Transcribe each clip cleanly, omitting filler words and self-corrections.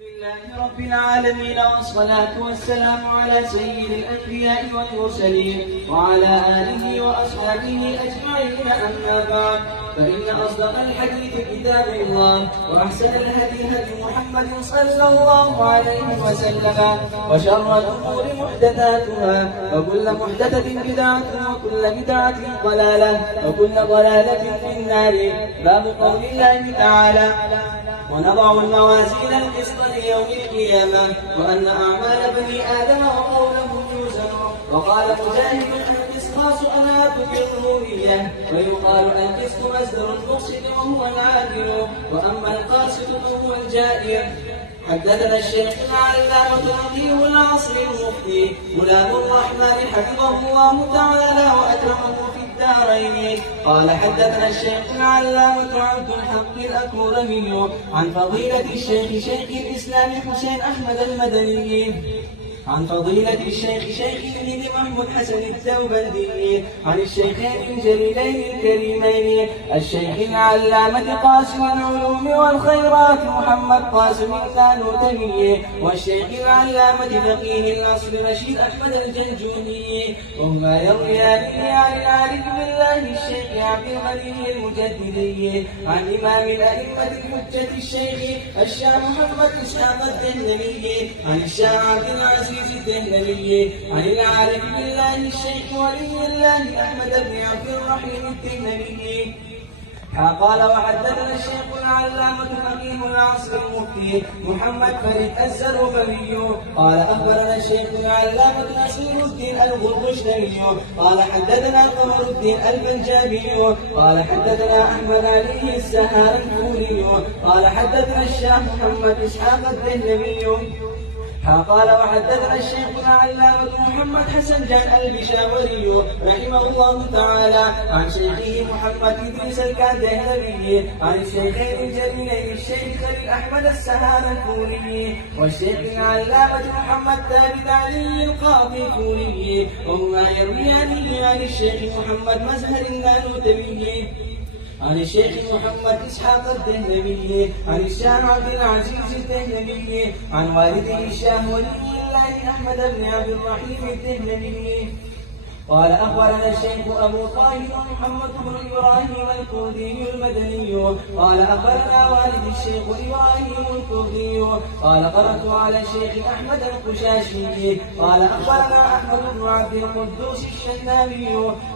لله رب العالمين، والصلاة والسلام على سيد الأنبياء والمرسلين وعلى آله وأصحابه أجمعين، أما بعد، فإن أصدق الحديث كتاب الله، وأحسن الهدي هدي محمد صلى الله عليه وسلم، وشر الأمور محدثاتها، وكل محدثة بدعة، وكل بدعة ضلالة، وكل ضلالة في النار. باب قول الله تعالى: ونضع الموازين القسط ليوم القيامة، وأن أعمال بني آدم وقولهم يوزن. وقال مجاهد: القسطاس أناة بالرومية، ويقال القسط مصدر المقسط وهو العادل، وأما القاسط فهو الجائر. حدثنا الشيخ العلامة نقي العصر المفتي غلام الرحمن حفظه الله تعالى وأكرمه في الدارين. قال: حدثنا الشيخ العلامة عبد الحق الأكرمي عن فضيلة الشيخ شيخ الإسلام حسين أحمد المدني، عن فضيلة الشيخ شيخ الهند محمود حسن الدوبندي، عن الشيخين الجليلين الكريمين الشيخ العلامة قاسم العلوم والخيرات محمد قاسم النانوتمي، والشيخ العلامة فقيه العصر رشيد أحمد الجنجوني، وهما يرويان عن العارف بالله الشيخ عبد الغني المجددي، عن إمام الأئمة الحجة الشيخ الشاه محمد إسحاق الدهلوي، عن الشاه عبد العزيز الدهلوي، عن العارف بالله الشيخ ولي الله أحمد بن عبد الرحيم الدهلوي. قال: وحدثنا الشيخ العلامة فقيه العصر المفتي محمد فريد الزرفلي قال: أخبرنا الشيخ العلامة نصير الدين الغربشتري قال: حدثنا قمر الدين البنجابي قال: حدثنا أحمد علي السهارنفوري قال: حدثنا الشاه محمد إسحاق الدهلوي قال: وحدثنا الشيخ العلامة محمد حسن جان البشاوري رحمه الله تعالى عن شيخه محمد إدريس الكندهلوي، عن الشيخين الجليلين الشيخ خليل أحمد السهارنفوري والشيخ العلامة محمد ثابت علي القاضي الفوري، وهما يرويان عن الشيخ محمد مزهر النانوتمي، عن الشيخ محمد إسحاق الدهلوي، عن الشاه عبد العزيز الدهلوي، عن والده الشاه ولي الله أحمد بن عبد الرحيم الدهلوي. قال: أخبرنا الشيخ أبو طاهر محمد بن إبراهيم الكردي المدني قال: أخبرنا والد الشيخ إبراهيم الكردي قال: قرأت على الشيخ أحمد القشاشي قال: أخبرنا أحمد بن عبد القدوس الشنابي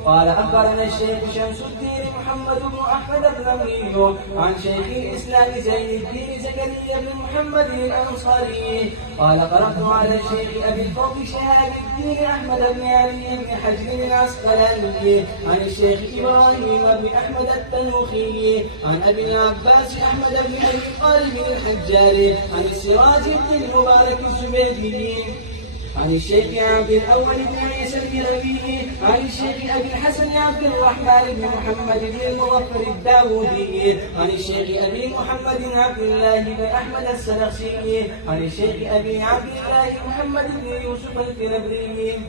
قال: أخبرنا الشيخ شمس الدين محمد بن أحمد الرملي عن شيخ الإسلام زين الدين زكريا بن محمد الأنصاري قال: قرأت على الشيخ أبي الفضل شهاب الدين أحمد بن علي بن حجر العسقلاني عن الشيخ إبراهيم بن أحمد التنوخي عن أبي العباس أحمد بن أبي طالب الحجاري عن السراج بن المبارك الزبيدي عن الشيخ عبد الأول بن عيسى الكرمي عن الشيخ أبي الحسن عبد الرحمن بن محمد بن المظفر الداودي عن الشيخ أبي محمد عبد الله بن أحمد السلخسي عن الشيخ أبي عبد الله محمد بن يوسف الكربري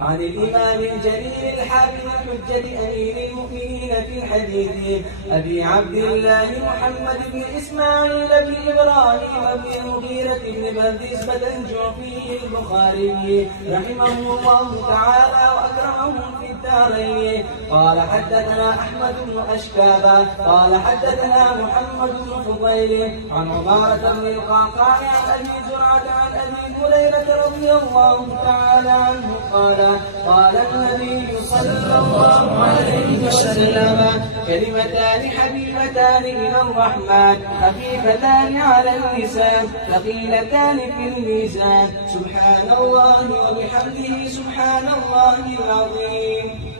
عن الإمام الجليل الحافظ الحجة أمين المؤمنين في الحديث أبي عبد الله محمد بن إسماعيل بن إبراهيم بن المغيرة بن بردزبة الجعفي البخاري رحمه الله تعالى وأكرمهم في الدارين. قال: حدثنا أحمد بن أشكابة قال: حدثنا محمد بن فضيل عن عمارة بن القعقاع عن أبي زرعة عن أبي هريرة رضي الله تعالى عنه قال: قال النبي صلى الله عليه وسلم: كلمتان حبيبتان إلى الرحمن خفيفتان على اللسان ثقيلتان في الميزان، سبحان الله وبحمده سبحان الله العظيم.